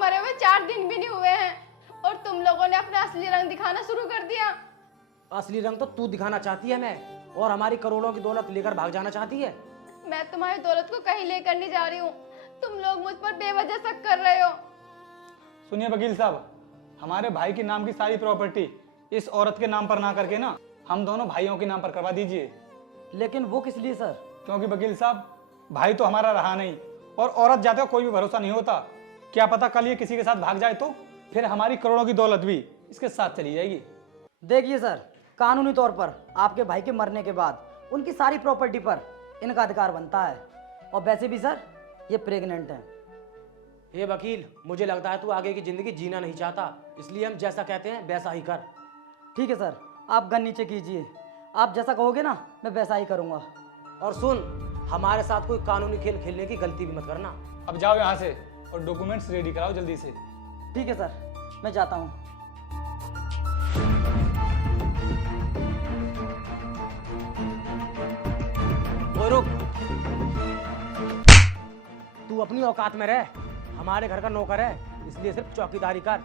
मरे हुए 4 दिन भी नहीं हुए हैं और तुम लोगों ने अपना असली रंग दिखाना शुरू कर दिया। असली रंग तो तू दिखाना चाहती है मैं, और हमारी करोड़ों की दौलत लेकर भाग जाना चाहती है। मैं तुम्हारी दौलत को कहीं लेकर नहीं जा रही हूँ, तुम लोग मुझ पर बेवजह शक कर रहे हो। सुनिए वकील साहब, हमारे भाई के नाम की सारी प्रॉपर्टी इस औरत के नाम पर ना करके ना हम दोनों भाइयों के नाम पर करवा दीजिए। लेकिन वो किस लिए सर? क्योंकि वकील साहब, भाई तो हमारा रहा नहीं और औरत जाते कोई भी भरोसा नहीं होता। क्या पता कल ये किसी के साथ भाग जाए तो फिर हमारी करोड़ों की दौलत भी इसके साथ चली जाएगी। देखिए सर, कानूनी तौर पर आपके भाई के मरने के बाद उनकी सारी प्रॉपर्टी पर इनका अधिकार बनता है, और वैसे भी सर ये प्रेग्नेंट है। ये वकील, मुझे लगता है तू आगे की जिंदगी जीना नहीं चाहता, इसलिए हम जैसा कहते हैं वैसा ही कर। ठीक है सर, आप गन नीचे कीजिए, आप जैसा कहोगे ना मैं वैसा ही करूँगा। और सुन, हमारे साथ कोई कानूनी खेल खेलने की गलती भी मत करना। अब जाओ यहाँ से और डॉक्यूमेंट्स रेडी कराओ जल्दी से। ठीक है सर, मैं जाता हूँ। ओए रुक, तू अपनी औकात में रह, हमारे घर का नौकर है, इसलिए सिर्फ चौकीदारी कर।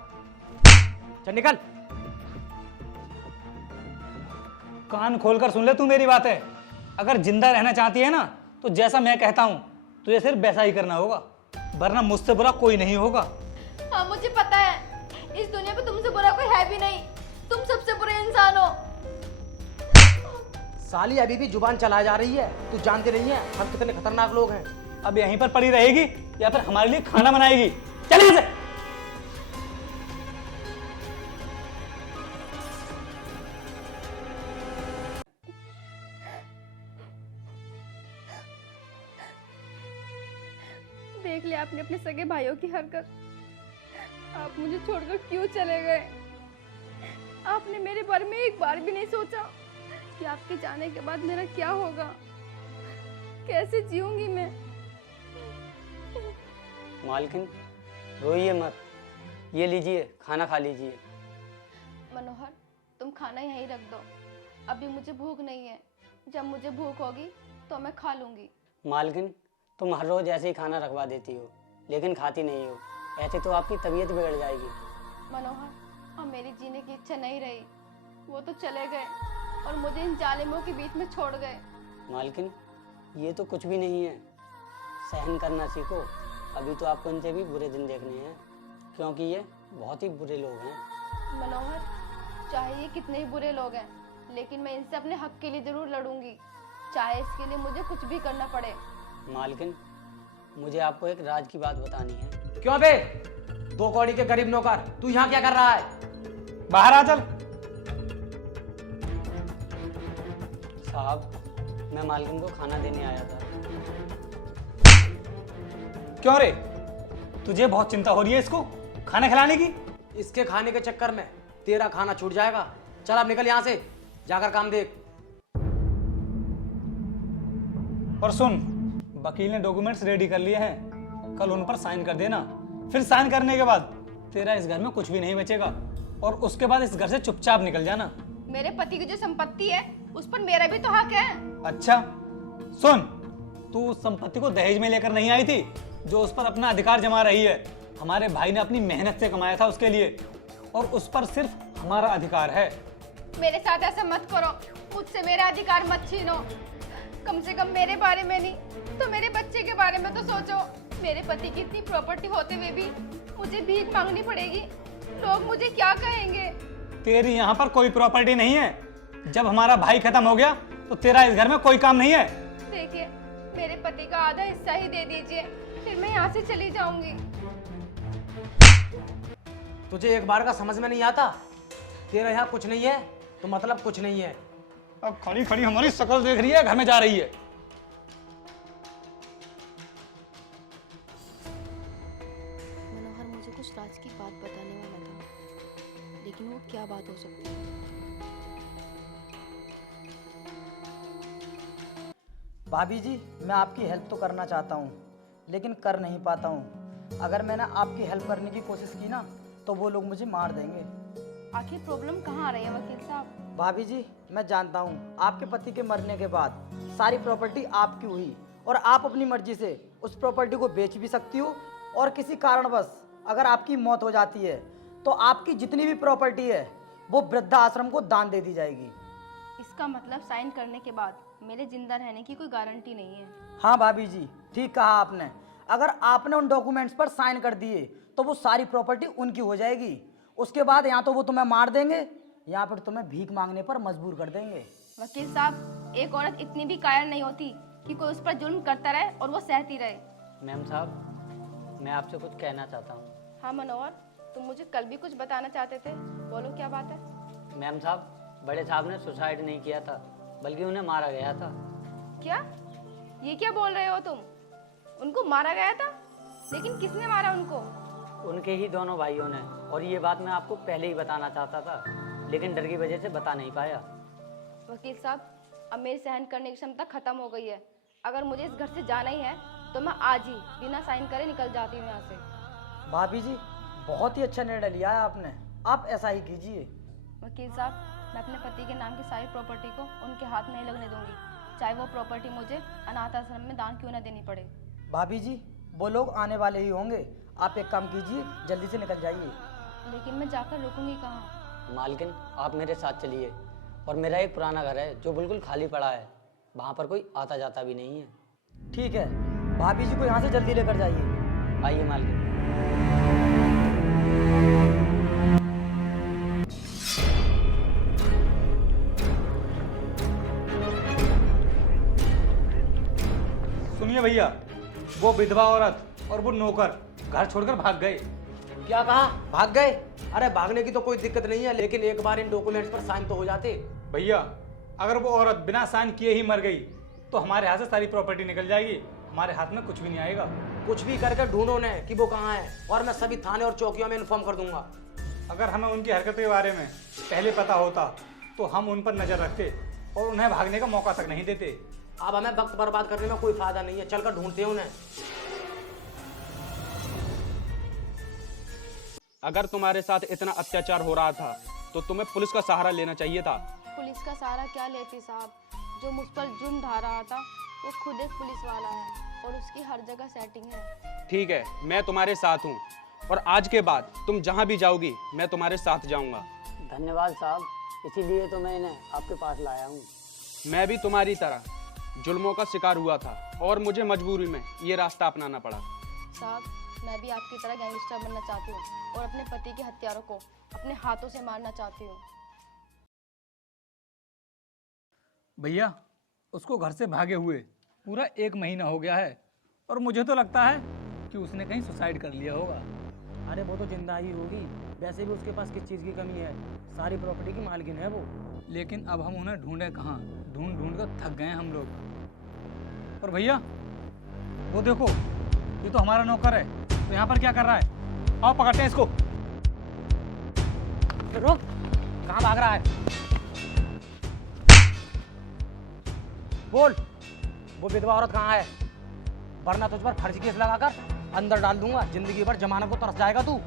चल निकल। कान खोलकर सुन ले तू मेरी बात है। अगर जिंदा रहना चाहती है ना तो जैसा मैं कहता हूँ तुझे सिर्फ वैसा ही करना होगा, वरना मुझसे बुरा कोई नहीं होगा। हाँ मुझे पता है, इस दुनिया पे तुमसे बुरा कोई है भी नहीं, तुम सबसे बुरे इंसान हो। साली अभी भी जुबान चला जा रही है, तू जानती नहीं है हम कितने खतरनाक लोग हैं। अब यहीं पर पड़ी रहेगी या फिर हमारे लिए खाना बनाएगी? चल यहाँ से। देख लिया आपने अपने सगे भाइयों की हरकत, आप मुझे छोड़कर क्यों चले गए? आपने मेरे बारे में एक बार भी नहीं सोचा कि आपके जाने के बाद मेरा क्या होगा, कैसे जीऊंगी मैं? मालकिन रोइए मत, ये लीजिए खाना खा लीजिए। मनोहर, तुम खाना यहीं रख दो, अभी मुझे भूख नहीं है, जब मुझे भूख होगी तो मैं खा लूंगी। मालकिन तुम हर रोज ऐसे ही खाना रखवा देती हो लेकिन खाती नहीं हो, ऐसे तो आपकी तबीयत बिगड़ जाएगी। मनोहर, अब मेरी जीने की इच्छा नहीं रही, वो तो चले गए और मुझे इन जालिमों के बीच में छोड़ गए। मालकिन ये तो कुछ भी नहीं है, सहन करना सीखो, अभी तो आपको इनसे भी बुरे दिन देखने हैं, क्योंकि ये बहुत ही बुरे लोग हैं। मनोहर, चाहे ये कितने ही बुरे लोग हैं, लेकिन मैं इनसे अपने हक के लिए जरूर लड़ूंगी, चाहे इसके लिए मुझे कुछ भी करना पड़े। मालकिन मुझे आपको एक राज की बात बतानी है। क्यों बे, 2 कौड़ी के गरीब नौकर, तू यहाँ क्या कर रहा है? बाहर आ चल। साहब, मैं मालकिन को खाना देने आया था। क्यों रे, तुझे बहुत चिंता हो रही है इसको खाना खिलाने की? इसके खाने के चक्कर में तेरा खाना छूट जाएगा। चल अब निकल यहाँ से, जाकर काम देख। और सुन, वकील ने डॉक्यूमेंट्स रेडी कर लिए हैं, कल उन पर साइन कर देना। फिर साइन करने के बाद तेरा इस घर में कुछ भी नहीं बचेगा और उसके बाद इस घर से चुपचाप निकल जाना। मेरे पति की जो संपत्ति है उस पर मेरा भी तो हक है। अच्छा सुन, तू उस संपत्ति को दहेज में लेकर नहीं आई थी जो उस पर अपना अधिकार जमा रही है। हमारे भाई ने अपनी मेहनत से कमाया था उसके लिए, और उस पर सिर्फ हमारा अधिकार है। मेरे साथ ऐसा मत करो, मुझसे मेरा अधिकार मत छीनो। कम से कम मेरे बारे में नहीं तो मेरे बच्चे के बारे में तो सोचो। मेरे पति की इतनी प्रॉपर्टी होते हुए भी मुझे भीख मांगनी पड़ेगी, लोग मुझे क्या कहेंगे? तेरी यहाँ पर कोई प्रॉपर्टी नहीं है। जब हमारा भाई खत्म हो गया तो तेरा इस घर में कोई काम नहीं है। देखिए, मेरे पति का आधा हिस्सा ही दे दीजिए, फिर मैं यहाँ से चली जाऊंगी। तुझे एक बार का समझ में नहीं आता? तेरा यहाँ कुछ नहीं है तो मतलब कुछ नहीं है। अब खड़ी खड़ी हमारी शक्ल देख रही है, घर में जा रही है। मनोहर मुझे कुछ राज की बात बताने वाला था, लेकिन वो क्या बात हो सकती है? भाभी जी, मैं आपकी हेल्प तो करना चाहता हूँ लेकिन कर नहीं पाता हूँ। अगर मैंने आपकी हेल्प करने की कोशिश की ना तो वो लोग मुझे मार देंगे। आखिर प्रॉब्लम कहाँ आ रही है वकील साहब? भाभी जी, मैं जानता हूँ आपके पति के मरने के बाद सारी प्रॉपर्टी आपकी हुई और आप अपनी मर्जी से उस प्रॉपर्टी को बेच भी सकती हो और किसी कारणवश अगर आपकी मौत हो जाती है तो आपकी जितनी भी प्रॉपर्टी है वो वृद्धा आश्रम को दान दे दी जाएगी। इसका मतलब साइन करने के बाद मेरे जिंदा रहने की कोई गारंटी नहीं है। हाँ भाभी जी, ठीक कहा आपने। अगर आपने उन डॉक्यूमेंट्स पर साइन कर दिए तो वो सारी प्रॉपर्टी उनकी हो जाएगी। उसके बाद या तो वो तुम्हें मार देंगे या फिर तुम्हें भीख मांगने पर मजबूर कर देंगे। वकील साहब, एक औरत इतनी भी कायर नहीं होती कि कोई उस पर जुल्म करता रहे और वो सहती रहे। मैम साहब, मैं आपसे कुछ कहना चाहता हूँ। हाँ मनोहर, तुम मुझे कल भी कुछ बताना चाहते थे, बोलो क्या बात है। मैम साहब, बड़े साहब ने सुसाइड नहीं किया था, बल्कि उन्हें मारा गया था। क्या? ये क्या बोल रहे हो तुम? उनको मारा गया था? लेकिन किसने मारा उनको? उनके ही दोनों भाइयों ने। और ये बात मैं आपको पहले ही बताना चाहता था, लेकिन डर की वजह से बता नहीं पाया। वकील साहब, अब मेरी सहन करने की क्षमता खत्म हो गई है। अगर मुझे इस घर से जाना ही है तो मैं आज ही बिना साइन करे निकल जाती हूँ यहाँ से। भाभी जी, बहुत ही अच्छा निर्णय लिया है आपने, आप ऐसा ही कीजिए। वकील साहब, मैं अपने पति के नाम की सारी प्रॉपर्टी को उनके हाथ नहीं लगने दूंगी, चाहे वो प्रॉपर्टी मुझे अनाथ आश्रम में दान क्यों न देनी पड़े। भाभी जी, वो लोग आने वाले ही होंगे, आप एक काम कीजिए, जल्दी से निकल जाइए। लेकिन मैं जाकर रुकूंगी कहाँ? मालकिन, आप मेरे साथ चलिए। और मेरा एक पुराना घर है जो बिल्कुल खाली पड़ा है, वहाँ पर कोई आता जाता भी नहीं है। ठीक है, भाभी जी को यहाँ से जल्दी लेकर जाइए। आइए मालकिन। सुनिए भैया, वो विधवा औरत और वो नौकर घर छोड़कर भाग गए। क्या कहा? भाग गए? अरे भागने की तो कोई दिक्कत नहीं है, लेकिन एक बार इन डॉक्यूमेंट्स पर साइन तो हो जाते। भैया, अगर वो औरत बिना साइन किए ही मर गई तो हमारे हाथ से सारी प्रॉपर्टी निकल जाएगी, हमारे हाथ में कुछ भी नहीं आएगा। कुछ भी करके ढूंढो ने कि वो कहाँ है, और मैं सभी थाने और चौकियों में इन्फॉर्म कर दूंगा। अगर हमें उनकी हरकत के बारे में पहले पता होता तो हम उन पर नजर रखते और उन्हें भागने का मौका तक नहीं देते। अब हमें वक्त बर्बाद करने में कोई फायदा नहीं है, चलकर ढूंढते हैं उन्हें। अगर तुम्हारे साथ इतना अत्याचार हो रहा था तो तुम्हें पुलिस का सहारा लेना चाहिए था। पुलिस का सहारा क्या लेती साहब, जो मुझ पर जुर्म ढा रहा था वो खुद एक पुलिस वाला है और उसकी हर जगह सेटिंग है। ठीक है, मैं तुम्हारे साथ हूँ और आज के बाद तुम जहाँ भी जाओगी मैं तुम्हारे साथ जाऊँगा। धन्यवाद साहब, इसीलिए तो मैं इन्हें आपके पास लाया हूँ। मैं भी तुम्हारी तरह जुल्मों का शिकार हुआ था और मुझे मजबूरी में ये रास्ता अपनाना पड़ा। साहब, मैं भी आपकी तरह गैंगस्टर बनना चाहती हूँ और अपने पति के हत्यारों को अपने हाथों से मारना चाहती हूँ। भैया, उसको घर से भागे हुए पूरा 1 महीना हो गया है और मुझे तो लगता है कि उसने कहीं सुसाइड कर लिया होगा। अरे वो तो जिंदा ही होगी, वैसे भी उसके पास किस चीज़ की कमी है, सारी प्रॉपर्टी की मालकिन है वो। लेकिन अब हम उन्हें ढूंढे कहाँ, ढूंढ ढूंढ कर थक गए हैं हम लोग। और भैया, वो देखो, ये तो हमारा नौकर है, तो यहाँ पर क्या कर रहा है? आओ पकड़ते हैं इसको। रुक, कहाँ भाग रहा है? बोल, वो विधवा औरत कहाँ है? वरना तुझ पर फर्जी केस लगाकर अंदर डाल दूंगा, जिंदगी भर जमानत को तरस जाएगा तू।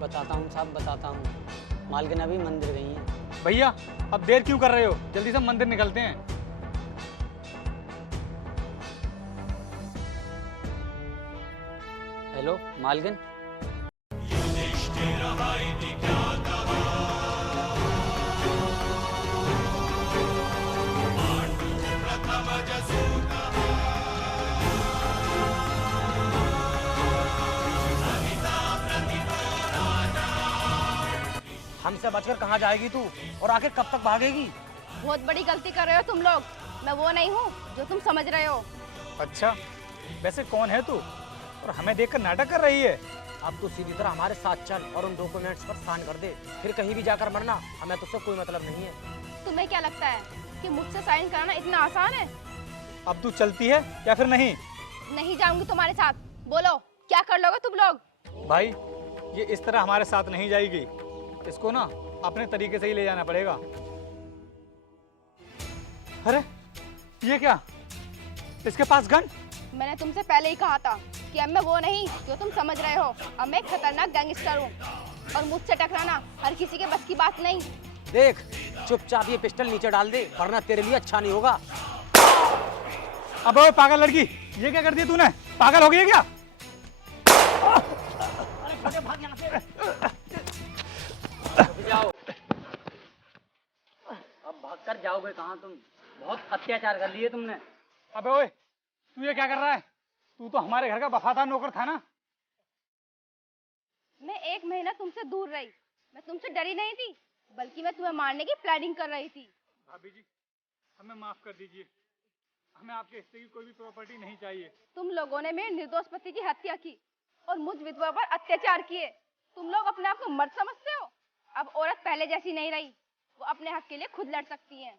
बताता हूँ साहब, बताता हूँ। मालकिन अभी मंदिर गई हैं। भैया, अब देर क्यों कर रहे हो? जल्दी से मंदिर निकलते हैं। हेलो मालकिन। हमसे बचकर कहाँ जाएगी तू, और आखिर कब तक भागेगी? बहुत बड़ी गलती कर रहे हो तुम लोग, मैं वो नहीं हूँ जो तुम समझ रहे हो। अच्छा, वैसे कौन है तू और हमें देखकर नाटक कर रही है? अब तू सीधी तरह हमारे साथ चल और उन डॉक्यूमेंट्स पर साइन कर दे, फिर कहीं भी जाकर मरना, हमें तुझसे कोई मतलब नहीं है। तुम्हें क्या लगता है कि मुझसे साइन कराना इतना आसान है? अब तू चलती है या फिर नहीं? नहीं जाऊंगी तुम्हारे साथ, बोलो क्या कर लोगे तुम लोग? भाई, ये इस तरह हमारे साथ नहीं जाएगी, इसको ना अपने तरीके से ही ले जाना पड़ेगा। अरे ये क्या, इसके पास गन? मैंने तुमसे पहले ही कहा था कि अब मैं वो नहीं जो तुम समझ रहे हो। अब मैं एक खतरनाक गैंगस्टर हूँ और मुझसे टकराना हर किसी के बस की बात नहीं। देख, चुपचाप ये पिस्टल नीचे डाल दे, वरना तेरे लिए अच्छा नहीं होगा। अब ओए पागल लड़की, ये क्या कर दिया तूने? पागल हो गई है क्या? जाओगे कहाँ तुम? बहुत अत्याचार कर लिए तुमने। अबे ओए, तू ये क्या कर रहा है? तू तो हमारे घर का वफादार नौकर था ना। मैं 1 महीना तुमसे दूर रही, मैं तुमसे डरी नहीं थी, बल्कि मैं तुम्हें मारने की प्लानिंग कर रही थी। भाभी जी, हमें माफ कर दीजिए, हमें आपके हिस्से की कोई भी प्रॉपर्टी नहीं चाहिए। तुम लोगों ने मेरे निर्दोष पति की हत्या की और मुझ विधवा पर अत्याचार किए। तुम लोग अपने आप को मर्द समझते हो। अब औरत पहले जैसी नहीं रही, वो अपने हक के लिए खुद लड़ सकती है।